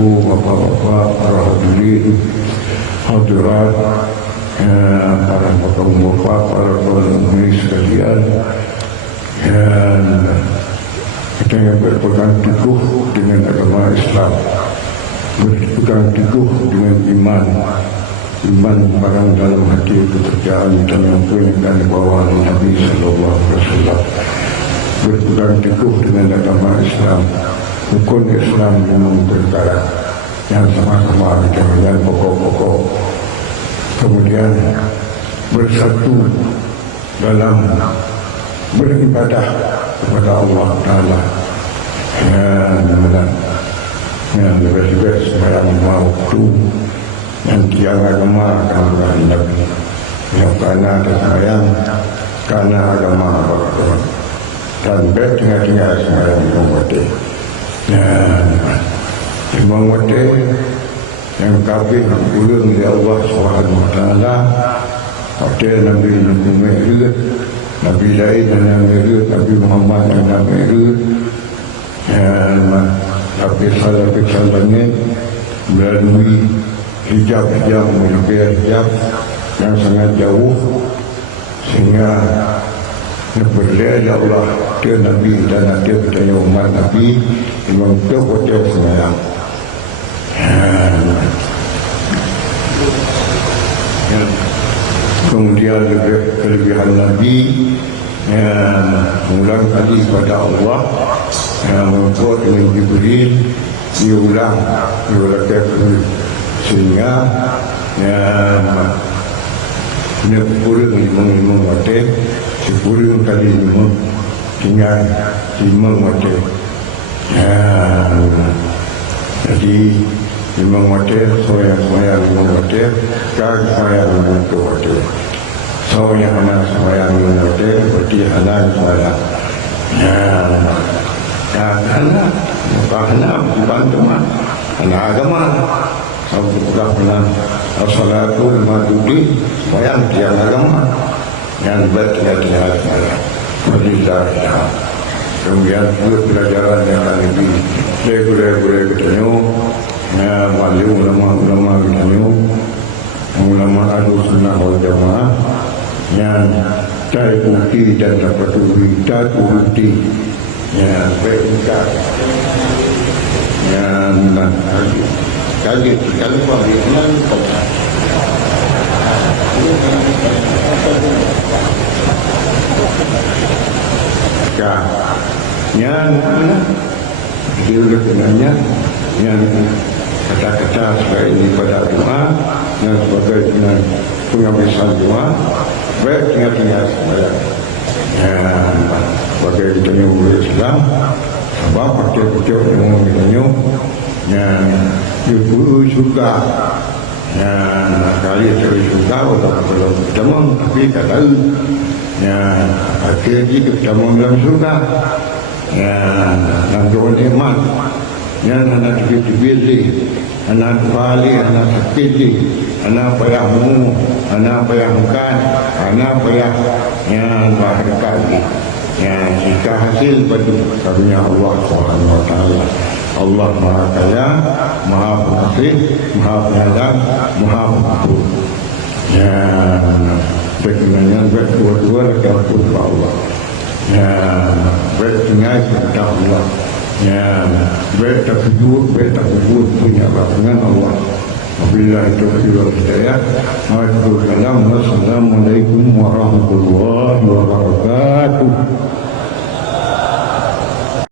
Ibu, bapak-bapak, para hadirin, hadirat, para bapak-bapak, para penghuni sekalian, dan kita yang berpegang teguh dengan agama Islam, berpegang teguh dengan iman barang dalam hati pekerjaan dan mempunyai bawaan Nabi Sallallahu Alaihi Wasallam, berpegang teguh dengan agama Islam, hukum Islam memang perkara yang sama-sama dengan pokok-pokok, kemudian bersatu dalam beribadah kepada Allah Ta'ala, yang lebih-lebih sembahyang lima waktu, yang tiang agama akan Nabi, yang karena sembahyang karena agama Allah, dan tengah-tengah sembahyang Imam Wati, Imam Wati yang kafir ulun oleh Allah Subhanahu Wa Taala, Wati Nabi Muhammad, Nabi lain yang merut, Nabi Muhammad yang merut, Nabi Sallallahu melalui hijab-hijab yang sangat jauh, sehingga berlaya Allah ke Nabi dan nanti percaya umat Nabi memang terpotong semayang. Kemudian kelebihan Nabi mengulang kali kepada Allah, membuat dengan Jibril diulang sehingga puluh lima watt, 10 kali 5 tinggal 5 watt. Jadi 5 watt soya 5 watt, kag soya 5 watt. Soya anak soya 5 watt, berarti anak soya. Anak dibantu mah, anak agama. Alhamdulillah pernah as-salatu al-madudi bayang tiang agama yang bertengah-tengah saya Alhamdulillah. Kemudian pelajaran yang lebih reguler bertanya, wali ulama bertanya, ulama Ahlussunnah wal Jamaah yang cari bukti dan dapat bukti yang berusaha yang kaget sekali pemberian yang dia sudah sebenarnya yang kata-kata sebagai ini pada doa yang sebagai dengan penghabisan doa baik tinggal sembahyang sebagai ditanya oleh Islam sebab pakai-pakai yang ditanya yang ibu suka yang kali itu suka orang belum ketemu tapi tak tahu yang akhirnya ketemu belum suka yang nanggung iman yang anak dipilih anak balik anak dipilih anak payahmu anak payahkan anak payah yang berkali yang jika hasil pada karunia Allah Subhanahu Wa Taala. Allah Maha Kaya, Maha Pengasih, Maha Penyayang, Maha Pengampun. Ya, sebenarnya berdua-dua kepada Allah. Ya, bertinggal kepada Allah. Ya, bertakbir punya dengan Allah. Wabillahi taufiq wal hidayah. Assalamualaikum warahmatullahi